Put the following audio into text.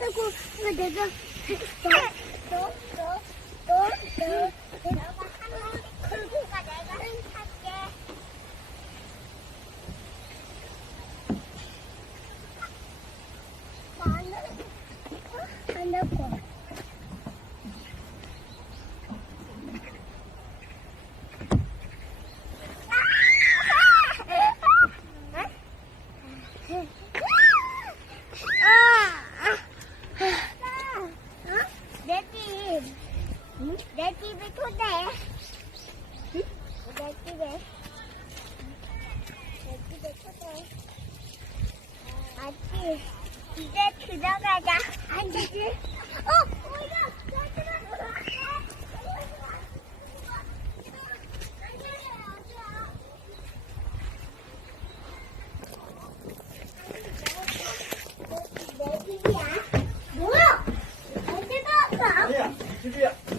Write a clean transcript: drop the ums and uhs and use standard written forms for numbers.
한다고 내가 너가 하는 걸고가 내가 할게. 나는 안 할 거야. 내 집에 초대해. 응? 내 집에 초대해. 아치, 이제 들어가자. 안 되지? 뭐야? 내 집이야. 뭐야? 내 집에 왔어. 아니야, 집이야.